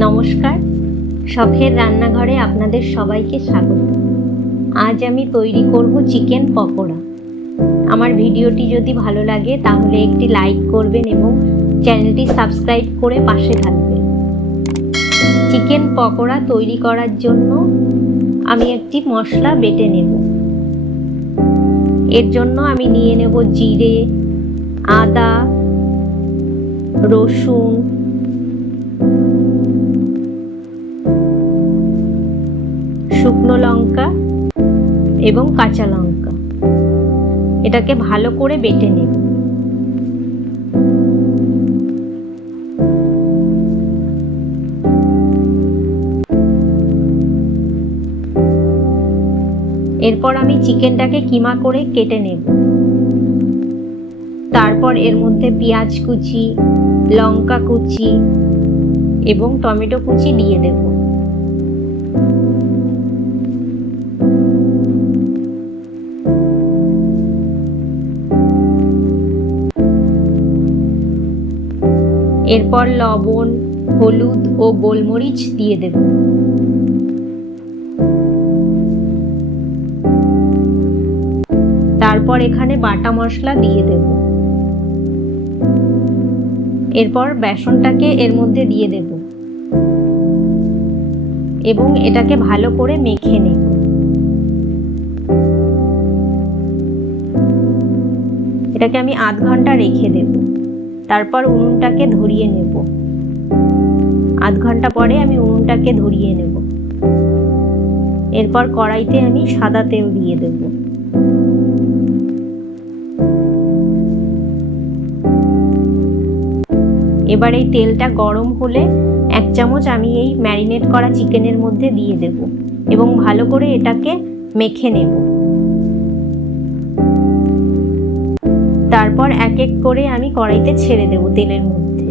নমস্কার, শখের রান্নাঘরে আপনাদের সবাইকে স্বাগত। আজ আমি তৈরি করব চিকেন পকোড়া। আমার ভিডিওটি যদি ভালো লাগে তাহলে একটি লাইক করবেন এবং চ্যানেলটি সাবস্ক্রাইব করে পাশে থাকবেন। চিকেন পকোড়া তৈরি করার জন্য আমি একটি মশলা বেটে নেব। এর জন্য আমি নিয়ে নেব জিরে, আদা, রসুন, শুকনো লঙ্কা এবং কাঁচা লঙ্কা। এটাকে ভালো করে বেটে নেব। এরপর আমি চিকেনটাকে কিমা করে কেটে নেব। তারপর এর মধ্যে পেঁয়াজ কুচি, লঙ্কা কুচি এবং টমেটো কুচি দিয়ে দেব। এরপর লবণ, হলুদ ও গোলমরিচ দিয়ে দেব। তারপর এখানে বাটা মশলা দিয়ে দেব। এরপর বেসনটাকে এর মধ্যে দিয়ে দেব এবং এটাকে ভালো করে মেখে নেব। এটাকে আমি আধ ঘন্টা রেখে দেব। তারপর উনুনটাকে ধরিয়ে নেব। আধ ঘন্টা পরে আমি উনুনটাকে ধরিয়ে নেব। এরপর কড়াইতে আমি সাদা তেল দিয়ে দেব। এবার এই তেলটা গরম হলে 1 চামচ আমি এই ম্যারিনেট করা চিকেনের মধ্যে দিয়ে দেব এবং ভালো করে এটাকে মেখে নেব। তারপর এক এক করে আমি কড়াইতে ছেড়ে দেব তেলের মধ্যে।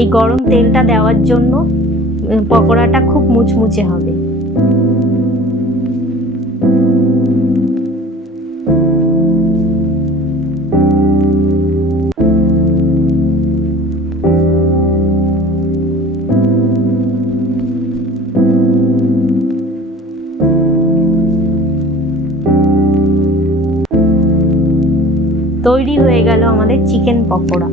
এই গরম তেলটা দেওয়ার জন্য পকোড়াটা খুব মুচমুচে হবে। তৈরি হয়ে গেল আমাদের চিকেন পকোড়া।